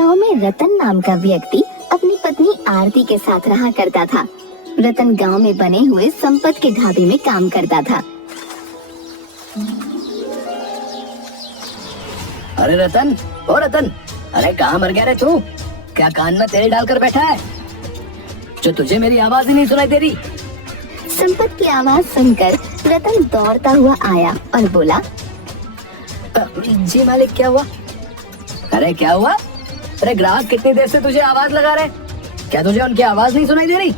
गांव में रतन नाम का व्यक्ति अपनी पत्नी आरती के साथ रहा करता था। रतन गांव में बने हुए संपत के ढाबे में काम करता था। अरे रतन, ओ रतन, अरे कहाँ मर गया रे तू? क्या कान में तेल डालकर बैठा है जो तुझे मेरी आवाज ही नहीं सुनाई दे रही? संपत की आवाज सुनकर रतन दौड़ता हुआ आया और बोला, जी मालिक, क्या हुआ? अरे क्या हुआ? अरे ग्राहक कितनी देर से तुझे आवाज लगा रहे, क्या तुझे उनकी आवाज नहीं सुनाई दे रही?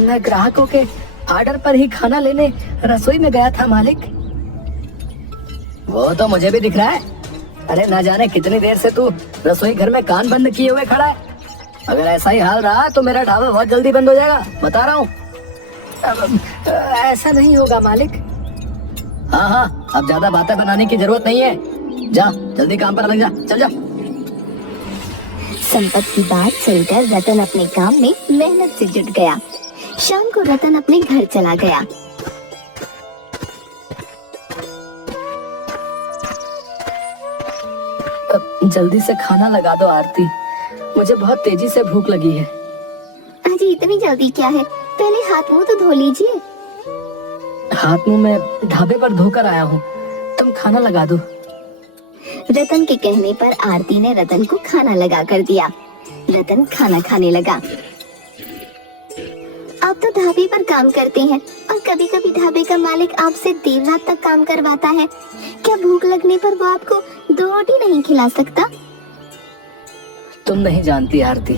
मैं ग्राहकों के ऑर्डर पर ही खाना लेने रसोई में गया था मालिक। वो तो मुझे भी दिख रहा है। अरे ना जाने कितनी देर से तू रसोई घर में कान बंद किए हुए खड़ा है। अगर ऐसा ही हाल रहा तो मेरा ढाबा बहुत जल्दी बंद हो जाएगा, बता रहा हूँ। ऐसा नहीं होगा मालिक। हाँ हाँ, अब ज्यादा बातें बनाने की जरूरत नहीं है, जा जल्दी काम पर लग जा, चल जा। संपत की बात सुनकर रतन अपने काम में मेहनत से जुट गया। शाम को रतन अपने घर चला गया। जल्दी से खाना लगा दो आरती, मुझे बहुत तेजी से भूख लगी है। अजी इतनी जल्दी क्या है, पहले हाथ मुंह तो धो लीजिए। हाथ मुंह मैं ढाबे पर धोकर आया हूँ, तुम खाना लगा दो। रतन के कहने पर आरती ने रतन को खाना लगा कर दिया। रतन खाना खाने लगा। आप तो ढाबे पर काम करते हैं और कभी कभी ढाबे का मालिक आपसे देर रात तक काम करवाता है। क्या भूख लगने पर वो आपको 2 रोटी नहीं खिला सकता? तुम नहीं जानती आरती,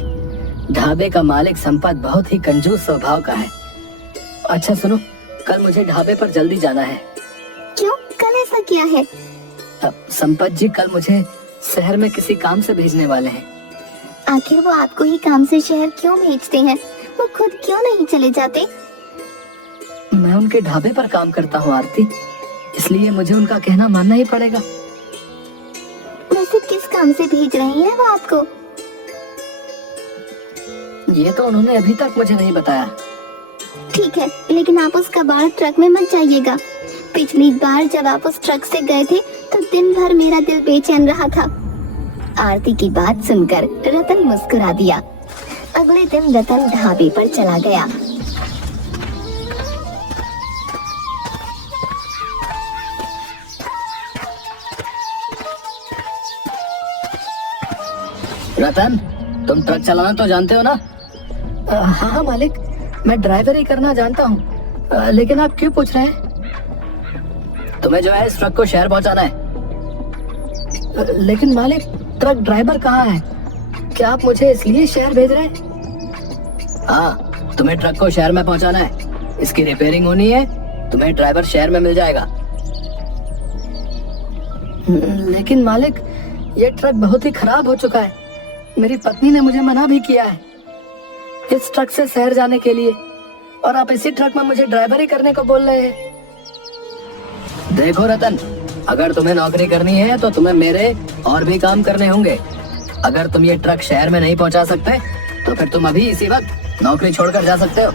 ढाबे का मालिक संपत बहुत ही कंजूस स्वभाव का है। अच्छा सुनो, कल मुझे ढाबे पर जल्दी जाना है। क्यों, कल ऐसा क्या है? संपत जी कल मुझे शहर में किसी काम से भेजने वाले हैं। आखिर वो आपको ही काम से शहर क्यों भेजते हैं? वो खुद क्यों नहीं चले जाते? मैं उनके ढाबे पर काम करता हूँ आरती, इसलिए मुझे उनका कहना मानना ही पड़ेगा। वैसे किस काम से भेज रहे हैं वो आपको? ये तो उन्होंने अभी तक मुझे नहीं बताया। ठीक है, लेकिन आप उस कबाड़ ट्रक में मत जाइएगा। पिछली बार जब आप उस ट्रक से गए थे तो दिन भर मेरा दिल बेचैन रहा था। आरती की बात सुनकर रतन मुस्कुरा दिया। अगले दिन रतन ढाबे पर चला गया। रतन, तुम ट्रक चलाना तो जानते हो ना? हाँ हाँ मालिक, मैं ड्राइवर ही करना जानता हूँ। लेकिन आप क्यों पूछ रहे हैं? तुम्हें जो है इस ट्रक को शहर पहुंचाना है। लेकिन मालिक, ट्रक ड्राइवर कहाँ है? क्या आप मुझे इसलिए शहर भेज रहे हैं? हाँ, तुम्हें ट्रक को शहर में पहुंचाना है। इसकी रिपेयरिंग होनी है, तुम्हें ड्राइवर शहर में मिल जाएगा। लेकिन मालिक, ये ट्रक बहुत ही खराब हो चुका है। मेरी पत्नी ने मुझे मना भी किया है इस ट्रक से शहर जाने के लिए, और आप इसी ट्रक में मुझे ड्राइवर ही करने को बोल रहे हैं। देखो रतन, अगर तुम्हें नौकरी करनी है तो तुम्हें मेरे और भी काम करने होंगे। अगर तुम ये ट्रक शहर में नहीं पहुंचा सकते तो फिर तुम अभी इसी वक्त नौकरी छोड़कर जा सकते हो।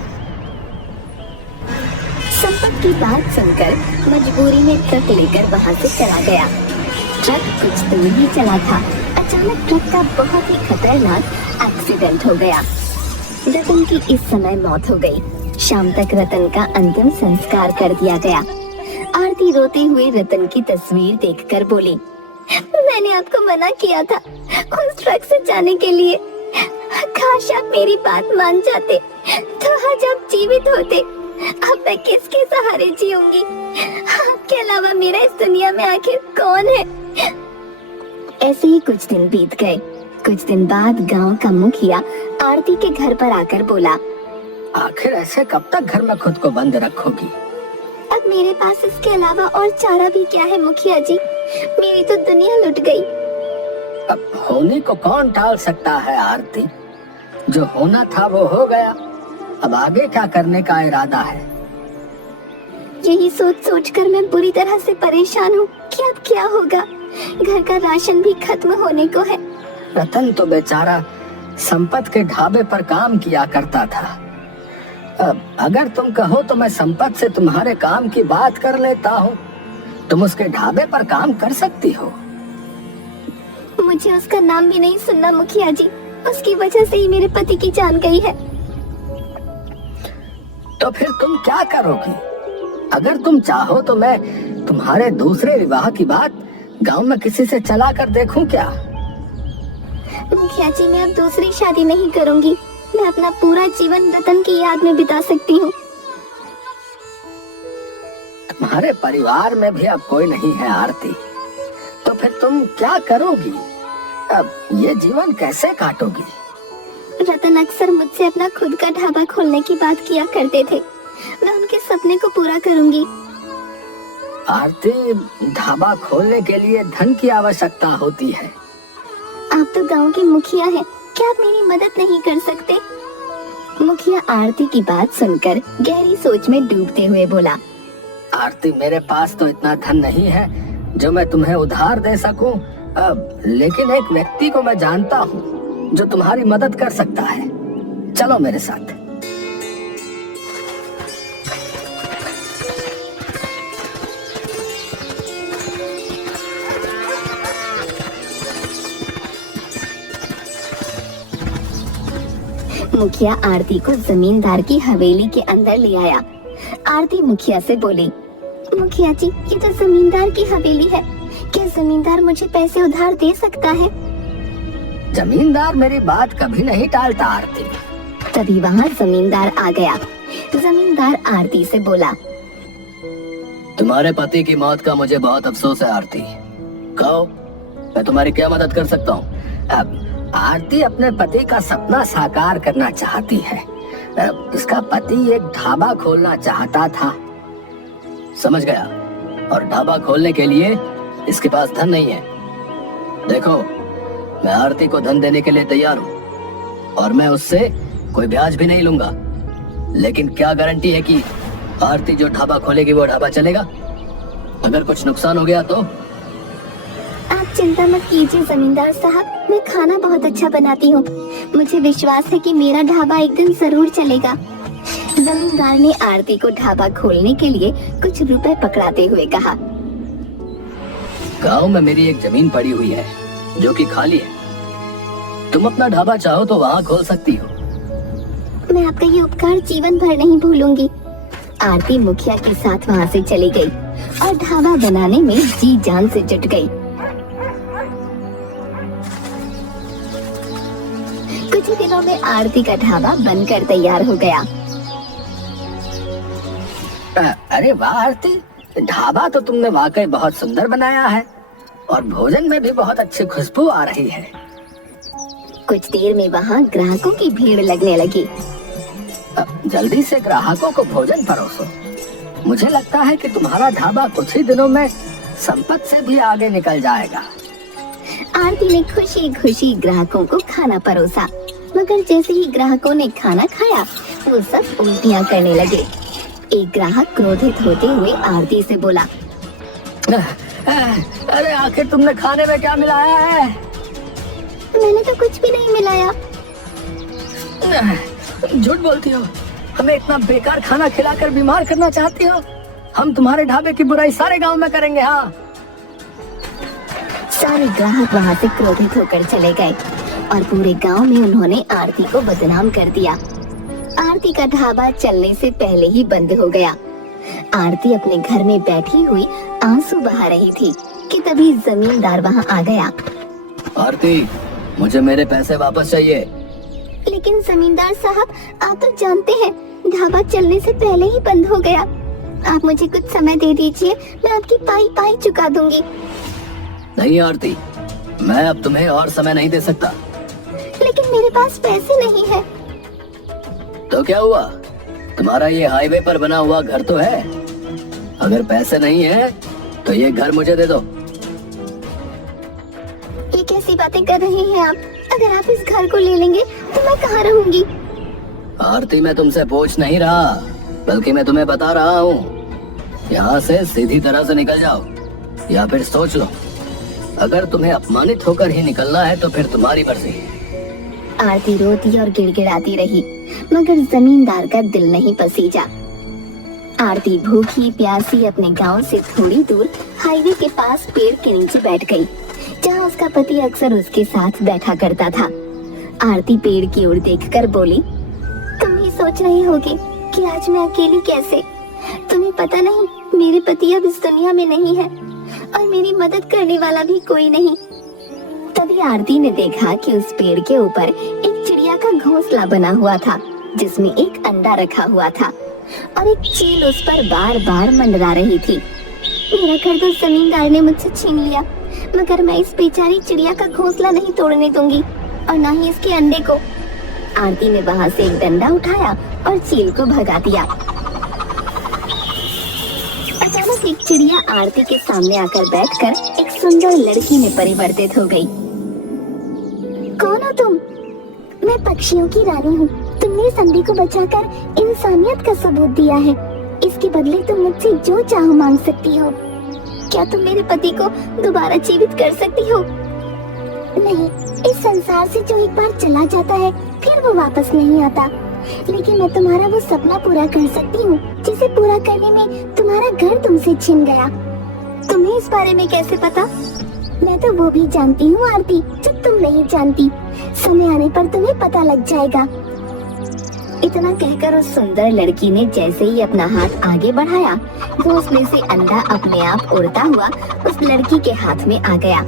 संपत की बात सुनकर मजबूरी में ट्रक लेकर वहाँ से चला गया। ट्रक कुछ दूर ही चला था, अचानक ट्रक का बहुत ही खतरनाक एक्सीडेंट हो गया। रतन की इस समय मौत हो गई। शाम तक रतन का अंतिम संस्कार कर दिया गया। आरती रोते हुए रतन की तस्वीर देखकर बोली, मैंने आपको मना किया था उस ट्रक से जाने के लिए। काश आप मेरी बात मान जाते तो आज आप जीवित होते। अब मैं किसके सहारे जीऊंगी? आपके अलावा मेरा इस दुनिया में आखिर कौन है? ऐसे ही कुछ दिन बीत गए। कुछ दिन बाद गांव का मुखिया आरती के घर पर आकर बोला, आखिर ऐसे कब तक घर में खुद को बंद रखोगी? अब मेरे पास इसके अलावा और चारा भी क्या है मुखिया जी? मेरी तो दुनिया लुट गई। अब होने को कौन टाल सकता है आरती? जो होना था वो हो गया, अब आगे क्या करने का इरादा है? यही सोच सोच कर मैं बुरी तरह से परेशान हूँ कि अब क्या होगा। घर का राशन भी खत्म होने को है। रतन तो बेचारा संपत के ढाबे पर काम किया करता था। अब अगर तुम कहो तो मैं संपत से तुम्हारे काम की बात कर लेता हूँ। तुम उसके ढाबे पर काम कर सकती हो। मुझे उसका नाम भी नहीं सुनना मुखिया जी। उसकी वजह से ही मेरे पति की जान गई है। तो फिर तुम क्या करोगी? अगर तुम चाहो तो मैं तुम्हारे दूसरे विवाह की बात गांव में किसी से चला कर देखूं क्या? मुखिया जी, मैं अब दूसरी शादी नहीं करूंगी। मैं अपना पूरा जीवन रतन की याद में बिता सकती हूँ। तुम्हारे परिवार में भी अब कोई नहीं है आरती, तो फिर तुम क्या करोगी? अब ये जीवन कैसे काटोगी? रतन अक्सर मुझसे अपना खुद का ढाबा खोलने की बात किया करते थे। मैं उनके सपने को पूरा करूंगी। आरती, ढाबा खोलने के लिए धन की आवश्यकता होती है। आप तो गांव के मुखिया हैं, क्या आप मेरी मदद नहीं कर सकते? मुखिया आरती की बात सुनकर गहरी सोच में डूबते हुए बोला, आरती, मेरे पास तो इतना धन नहीं है जो मैं तुम्हें उधार दे सकूं। लेकिन एक व्यक्ति को मैं जानता हूँ जो तुम्हारी मदद कर सकता है। चलो मेरे साथ। मुखिया आरती को जमींदार की हवेली के अंदर ले आया। आरती मुखिया से बोली, मुखिया जी, ये तो जमींदार की हवेली है। क्या जमींदार मुझे पैसे उधार दे सकता है? जमींदार मेरी बात कभी नहीं टालता आरती। तभी वहाँ जमींदार आ गया। जमींदार आरती से बोला, तुम्हारे पति की मौत का मुझे बहुत अफसोस है आरती। कहो, मैं तुम्हारी क्या मदद कर सकता हूँ? अब आरती अपने पति का सपना साकार करना चाहती है। इसका पति एक ढाबा खोलना चाहता था, समझ गया, और ढाबा खोलने के लिए इसके पास धन नहीं है। देखो, मैं आरती को धन देने के लिए तैयार हूँ और मैं उससे कोई ब्याज भी नहीं लूंगा। लेकिन क्या गारंटी है कि आरती जो ढाबा खोलेगी वो ढाबा चलेगा? अगर कुछ नुकसान हो गया तो? आप चिंता मत कीजिए जमींदार साहब, मैं खाना बहुत अच्छा बनाती हूँ। मुझे विश्वास है कि मेरा ढाबा एक दिन जरूर चलेगा। जमींदार ने आरती को ढाबा खोलने के लिए कुछ रुपए पकड़ाते हुए कहा, गांव में मेरी एक जमीन पड़ी हुई है जो कि खाली है। तुम अपना ढाबा चाहो तो वहाँ खोल सकती हो। मैं आपका ये उपकार जीवन भर नहीं भूलूंगी। आरती मुखिया के साथ वहाँ से चली गई और ढाबा बनाने में जी जान से जुट गई। कुछ ही दिनों में आरती का ढाबा बनकर तैयार हो गया। अरे वाह आरती, ढाबा तो तुमने वाकई बहुत सुंदर बनाया है और भोजन में भी बहुत अच्छी खुशबू आ रही है। कुछ देर में वहाँ ग्राहकों की भीड़ लगने लगी। जल्दी से ग्राहकों को भोजन परोसो। मुझे लगता है कि तुम्हारा ढाबा कुछ ही दिनों में संपत्ति से भी आगे निकल जाएगा। आरती ने खुशी खुशी ग्राहकों को खाना परोसा, मगर जैसे ही ग्राहकों ने खाना खाया वो सब उल्टियाँ करने लगे। एक ग्राहक क्रोधित होते हुए आरती से बोला, अरे आखिर तुमने खाने में क्या मिलाया है? मैंने तो कुछ भी नहीं मिलाया। झूठ बोलती हो, हमें इतना बेकार खाना खिलाकर बीमार करना चाहती हो? हम तुम्हारे ढाबे की बुराई सारे गांव में करेंगे। हाँ। सारे ग्राहक वहाँ से क्रोधित होकर चले गए और पूरे गांव में उन्होंने आरती को बदनाम कर दिया। आरती का ढाबा चलने से पहले ही बंद हो गया। आरती अपने घर में बैठी हुई आंसू बहा रही थी कि तभी जमींदार वहाँ आ गया। आरती, मुझे मेरे पैसे वापस चाहिए। लेकिन जमींदार साहब, आप तो जानते हैं ढाबा चलने से पहले ही बंद हो गया। आप मुझे कुछ समय दे दीजिए, मैं आपकी पाई पाई चुका दूंगी। नहीं आरती, मैं अब तुम्हें और समय नहीं दे सकता। लेकिन मेरे पास पैसे नहीं है। तो क्या हुआ, तुम्हारा ये हाईवे पर बना हुआ घर तो है। अगर पैसे नहीं है तो ये घर मुझे दे दो। ये कैसी बातें कर रहे हैं आप? अगर आप इस घर को ले लेंगे तो मैं कहाँ रहूंगी? आरती, मैं तुमसे पूछ नहीं रहा, बल्कि मैं तुम्हें बता रहा हूँ। यहाँ से सीधी तरह से निकल जाओ या फिर सोच लो। अगर तुम्हें अपमानित होकर ही निकलना है तो फिर तुम्हारी मर्जी। आरती रोती और गिड़गिड़ाती रही, मगर जमींदार का दिल नहीं पसीजा। आरती भूखी प्यासी अपने गांव से थोड़ी दूर हाईवे के पास पेड़ के नीचे बैठ गई। जहाँ उसका पति अक्सर उसके साथ बैठा करता था। आरती पेड़ की ओर देखकर बोली, तुम ही सोच रहे होगे कि आज मैं अकेली कैसे। तुम्हें पता नहीं, मेरे पति अब इस दुनिया में नहीं है और मेरी मदद करने वाला भी कोई नहीं। तभी आरती ने देखा कि उस पेड़ के ऊपर एक चिड़िया का घोंसला बना हुआ था, जिसमें एक अंडा रखा हुआ था और एक चील उस पर बार बार मंडरा रही थी। मेरा घर तो जमींदार ने मुझसे छीन लिया, मगर मैं इस बेचारी चिड़िया का घोंसला नहीं तोड़ने दूंगी और ना ही इसके अंडे को। आरती ने वहाँ से एक डंडा उठाया और चील को भगा दिया। अचानक एक चिड़िया आरती के सामने आकर बैठकर एक सुंदर लड़की में परिवर्तित हो गई। कौन हो तुम? मैं पक्षियों की रानी हूँ। तुमने इस अंडे को बचाकर इंसानियत का सबूत दिया है। इसके बदले तुम मुझसे जो चाहो मांग सकती हो। क्या तुम मेरे पति को दोबारा जीवित कर सकती हो? नहीं, इस संसार से जो एक बार चला जाता है फिर वो वापस नहीं आता। लेकिन मैं तुम्हारा वो सपना पूरा कर सकती हूँ जिसे पूरा करने में तुम्हारा घर तुमसे छिन गया। तुम्हें इस बारे में कैसे पता? मैं तो वो भी जानती हूँ आरती, जो तुम नहीं जानती। समय आने पर तुम्हें पता लग जाएगा। इतना कहकर उस सुंदर लड़की ने जैसे ही अपना हाथ आगे बढ़ाया, घोंसले से अंडा अपने आप उड़ता हुआ उस लड़की के हाथ में आ गया।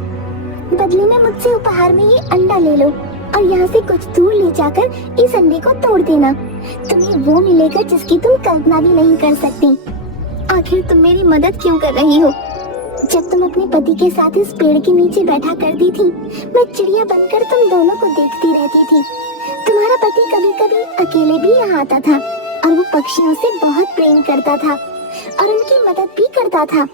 बदले में मुझसे उपहार में ये अंडा ले लो और यहाँ से कुछ दूर ले जाकर इस अंडे को तोड़ देना। तुम्हें वो मिलेगा जिसकी तुम कल्पना भी नहीं कर सकती। आखिर तुम मेरी मदद क्यों कर रही हो? जब तुम अपने पति के साथ इस पेड़ के नीचे बैठा करती थी, मैं चिड़िया बनकर तुम दोनों को देखती रहती थी। तुम्हारा पति कभी कभी अकेले भी यहाँ आता था और वो पक्षियों से बहुत प्रेम करता था और उनकी मदद भी करता था।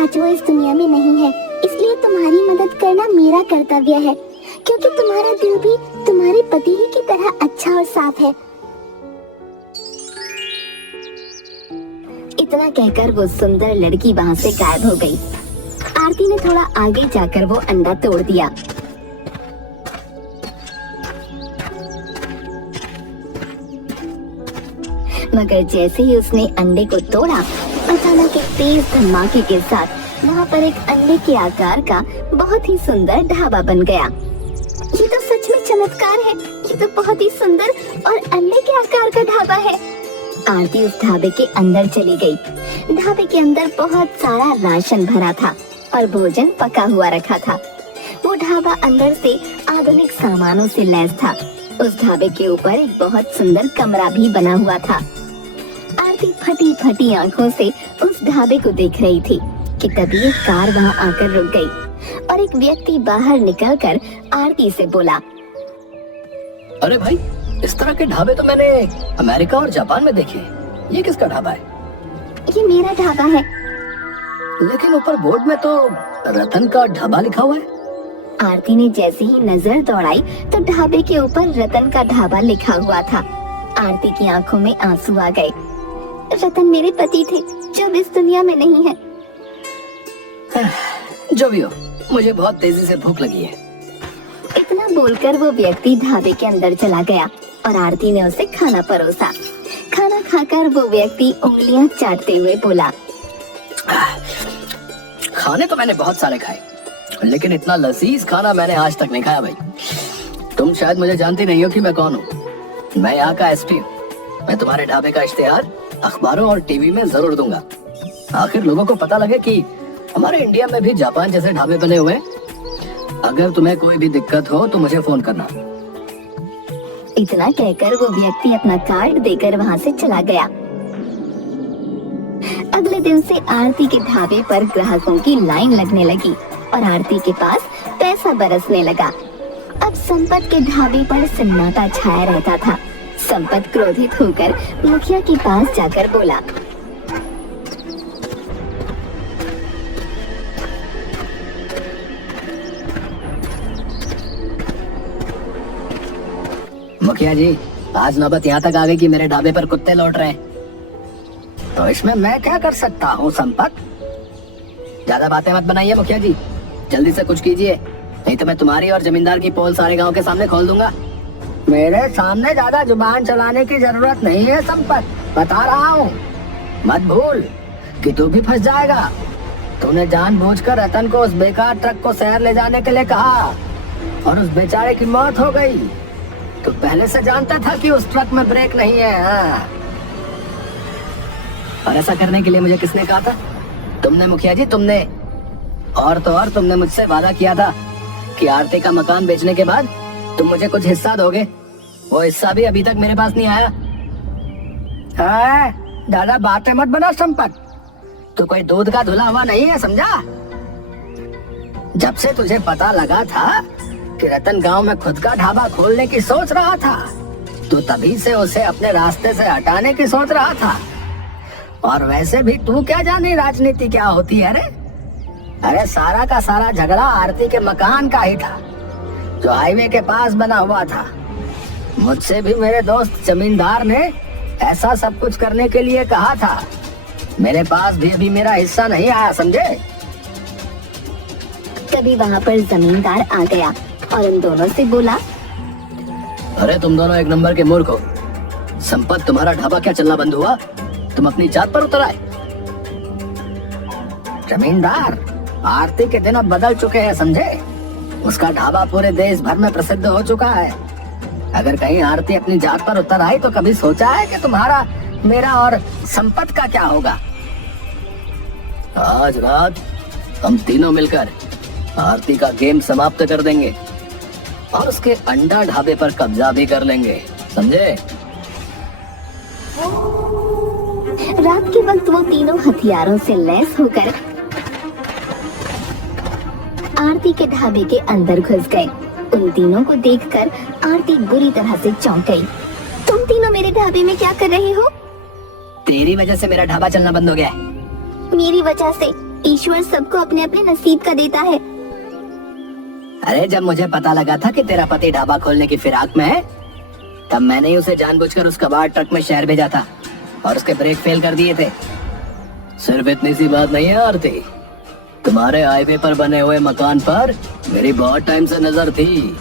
आज वो इस दुनिया में नहीं है, इसलिए तुम्हारी मदद करना मेरा कर्तव्य है, क्योंकि तुम्हारा दिल भी तुम्हारे पति ही की तरह अच्छा और साफ है। इतना कहकर वो सुंदर लड़की वहाँ से गायब हो गई। आरती ने थोड़ा आगे जाकर वो अंडा तोड़ दिया। मगर जैसे ही उसने अंडे को तोड़ा, अचानक एक तेज धमाके के साथ वहाँ पर एक अंडे के आकार का बहुत ही सुंदर ढाबा बन गया। ये तो सच में चमत्कार है। ये तो बहुत ही सुंदर और अंडे के आकार का ढाबा है। आरती उस ढाबे के अंदर चली गई। ढाबे के अंदर बहुत सारा राशन भरा था और भोजन पका हुआ रखा था। वो ढाबा अंदर से आधुनिक सामानों से लैस था। उस ढाबे के ऊपर एक बहुत सुंदर कमरा भी बना हुआ था। आरती फटी फटी आंखों से उस ढाबे को देख रही थी कि तभी एक कार वहाँ आकर रुक गई और एक व्यक्ति बाहर निकलकर आरती से बोला, अरे भाई, इस तरह के ढाबे तो मैंने अमेरिका और जापान में देखे। ये किसका ढाबा है? ये मेरा ढाबा है। लेकिन ऊपर बोर्ड में तो रतन का ढाबा लिखा हुआ है। आरती ने जैसे ही नजर दौड़ाई तो ढाबे के ऊपर रतन का ढाबा लिखा हुआ था। आरती की आंखों में आंसू आ गए। रतन मेरे पति थे जो अब इस दुनिया में नहीं है। जो भी हो, मुझे बहुत तेजी से भूख लगी है। इतना बोलकर वो व्यक्ति ढाबे के अंदर चला गया और आरती ने उसे खाना परोसा। खाना खाकर वो व्यक्ति उंगलियां चाटते हुए बोला, खाने तो मैंने बहुत सारे खाए, लेकिन इतना लजीज खाना मैंने आज तक नहीं खाया भाई। तुम शायद मुझे जानती नहीं हो कि मैं कौन हूँ। मैं यहाँ का एसपी हूँ। मैं तुम्हारे ढाबे का इश्तेहार अखबारों और टीवी में जरूर दूंगा। आखिर लोगों को पता लगे कि हमारे इंडिया में भी जापान जैसे ढाबे बने हुए हैं। अगर तुम्हें कोई भी दिक्कत हो तो मुझे फोन करना। इतना कहकर वो व्यक्ति अपना कार्ड देकर वहाँ से चला गया। अगले दिन से आरती के ढाबे पर ग्राहकों की लाइन लगने लगी और आरती के पास पैसा बरसने लगा। अब संपत के ढाबे पर सन्नाटा छाया रहता था। संपत क्रोधित होकर मुखिया के पास जाकर बोला, मुखिया जी, आज नौबत यहाँ तक आ गई कि मेरे ढाबे पर कुत्ते लौट रहे हैं। तो इसमें मैं क्या कर सकता हूँ संपत? ज्यादा बातें मत बनाइए मुखिया जी, जल्दी से कुछ कीजिए, नहीं तो मैं तुम्हारी और जमींदार की पोल सारे गांव के सामने खोल दूंगा। मेरे सामने ज्यादा जुबान चलाने की जरूरत नहीं है संपत, बता रहा हूँ। मत भूल कि तू भी फंस जाएगा। तूने जानबूझकर रतन को उस बेकार ट्रक को शहर ले जाने के लिए कहा और उस बेचारे की मौत हो गई। तू पहले से जानता था कि उस ट्रक में ब्रेक नहीं है। हाँ। और ऐसा करने के लिए मुझे किसने कहा था? तुमने मुखिया जी, तुमने। और तो और तुमने मुझसे वादा किया था कि आरती का मकान बेचने के बाद तुम मुझे कुछ हिस्सा दोगे। वो हिस्सा भी अभी तक मेरे पास नहीं आया। हाँ, दादा बातें मत बना संपत। तू कोई दूध का धुला हुआ नहीं है, समझा? जब से तुझे पता लगा था कि रतन गांव में खुद का ढाबा खोलने की सोच रहा था, तू तभी से उसे अपने रास्ते से हटाने की सोच रहा था। और वैसे भी तू क्या जाने राजनीति क्या होती है रे? अरे सारा का सारा झगड़ा आरती के मकान का ही था, जो हाईवे के पास बना हुआ था। मुझसे भी मेरे दोस्त जमींदार ने ऐसा सब कुछ करने के लिए कहा था। मेरे पास भी अभी मेरा हिस्सा नहीं आया, समझे? तभी वहाँ पर जमींदार आ गया और उन दोनों से बोला, अरे तुम दोनों एक नंबर के मूर्ख हो। संपत, तुम्हारा ढाबा क्या चलना बंद हुआ? तुम अपनी जात पर उतर आए। जमींदार, आरती के दिन अब बदल चुके हैं, समझे? उसका ढाबा पूरे देश भर में प्रसिद्ध हो चुका है। अगर कहीं आरती अपनी जात पर उतर आई तो कभी सोचा है कि तुम्हारा, मेरा और संपत का क्या होगा? आज रात हम तीनों मिलकर आरती का गेम समाप्त कर देंगे और उसके अंडा ढाबे पर कब्जा भी कर लेंगे, समझे? रात के वक्त वो तीनों हथियारों से लैस होकर आरती के ढाबे के अंदर घुस गए। उन तीनों को देखकर आरती बुरी तरह से चौंक गई। तुम तीनों मेरे ढाबे में क्या कर रहे हो? तेरी वजह से मेरा ढाबा चलना बंद हो गया है। मेरी वजह से? ईश्वर सबको अपने अपने नसीब का देता है। अरे जब मुझे पता लगा था कि तेरा पति ढाबा खोलने की फिराक में है, तब मैंने ही उसे जानबूझकर उस कबाड़ ट्रक में शहर भेजा था और उसके ब्रेक फेल कर दिए थे। सिर्फ इतनी सी बात नहीं है आरती, तुम्हारे हाईवे पर बने हुए मकान पर मेरी बहुत टाइम से नजर थी।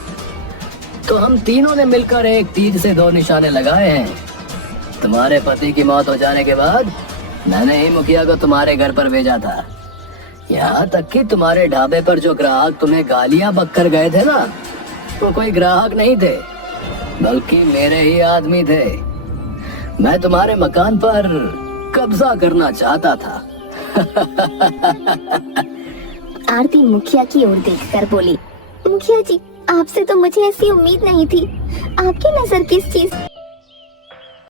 तो हम तीनों ने मिलकर एक तीर से दो निशाने लगाए हैं। तुम्हारे पति की मौत हो जाने के बाद मैंने ही मुखिया को तुम्हारे घर पर भेजा था। यहाँ तक कि तुम्हारे ढाबे पर जो ग्राहक तुम्हें गालियां बककर गए थे ना, वो कोई ग्राहक नहीं थे, बल्कि मेरे ही आदमी थे। मैं तुम्हारे मकान पर कब्जा करना चाहता था। आरती मुखिया की ओर देखकर बोली, मुखिया जी, आपसे तो मुझे ऐसी उम्मीद नहीं थी। आपकी नजर किस चीज